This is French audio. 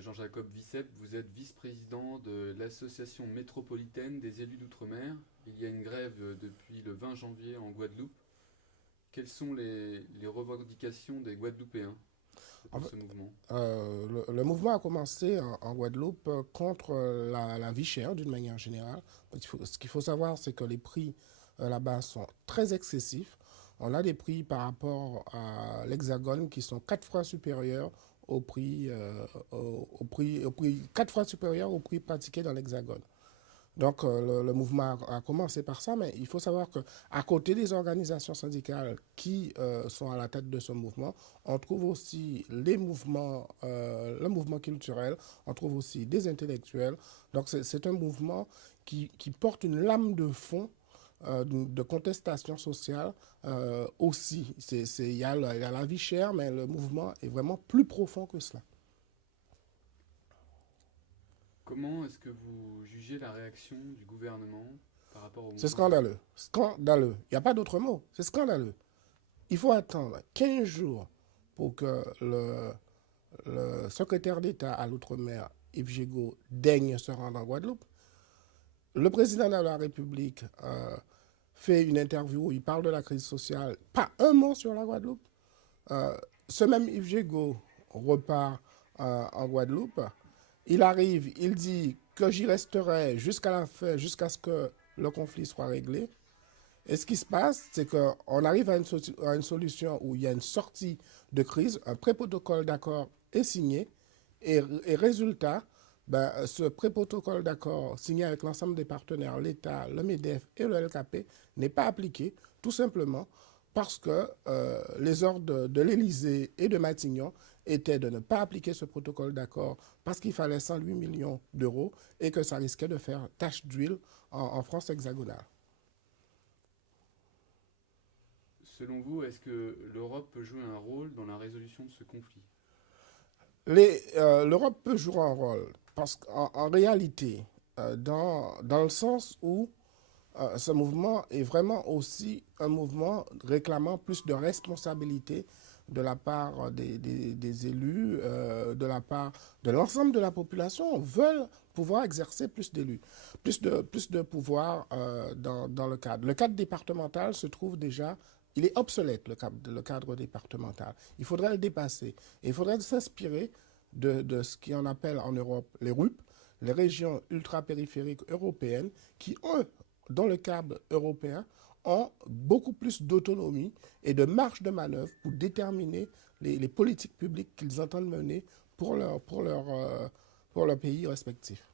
Jean-Jacob Vicep, vous êtes vice-président de l'Association métropolitaine des élus d'outre-mer. Il y a une grève depuis le 20 janvier en Guadeloupe. Quelles sont les revendications des Guadeloupéens En pour fait, ce mouvement? le mouvement a commencé en Guadeloupe contre la vie chère d'une manière générale. Ce qu'il faut savoir, c'est que les prix là-bas sont très excessifs. On a des prix par rapport à l'Hexagone qui sont 4 fois supérieurs au prix 4 fois supérieurs au prix pratiqué dans l'Hexagone. Donc le mouvement a commencé par ça, mais il faut savoir qu'à côté des organisations syndicales qui sont à la tête de ce mouvement, on trouve aussi le mouvement culturel, on trouve aussi des intellectuels. Donc c'est un mouvement qui porte une lame de fond de contestation sociale aussi. Il y a la vie chère, mais le mouvement est vraiment plus profond que cela. Comment est-ce que vous jugez la réaction du gouvernement par rapport au C'est mouvement? scandaleux. Scandaleux. Il n'y a pas d'autre mot. C'est scandaleux. Il faut attendre 15 jours pour que le secrétaire d'État à l'outre-mer, Yves Jégo, daigne se rendre en Guadeloupe. Le président de la République fait une interview où il parle de la crise sociale. Pas un mot sur la Guadeloupe. Ce même Yves Jégo repart en Guadeloupe. Il arrive, il dit que j'y resterai jusqu'à la fin, jusqu'à ce que le conflit soit réglé. Et ce qui se passe, c'est qu'on arrive à une solution où il y a une sortie de crise, un pré-protocole d'accord est signé, et résultat, ce pré-protocole d'accord signé avec l'ensemble des partenaires, l'État, le MEDEF et le LKP, n'est pas appliqué, tout simplement parce que les ordres de l'Élysée et de Matignon étaient de ne pas appliquer ce protocole d'accord parce qu'il fallait 108 millions d'euros et que ça risquait de faire tache d'huile en France hexagonale. Selon vous, est-ce que l'Europe peut jouer un rôle dans la résolution de ce conflit? L'Europe peut jouer un rôle parce qu'en réalité, dans le sens où ce mouvement est vraiment aussi un mouvement réclamant plus de responsabilité de la part des élus, de la part de l'ensemble de la population, veulent pouvoir exercer plus de pouvoir dans le cadre. Le cadre départemental se trouve déjà, il est obsolète, le cadre départemental. Il faudrait le dépasser. Et il faudrait s'inspirer de ce qu'on appelle en Europe les RUP, les régions ultra-périphériques européennes, qui ont, dans le cadre européen, ont beaucoup plus d'autonomie et de marge de manœuvre pour déterminer les politiques publiques qu'ils entendent mener pour leur pays respectif.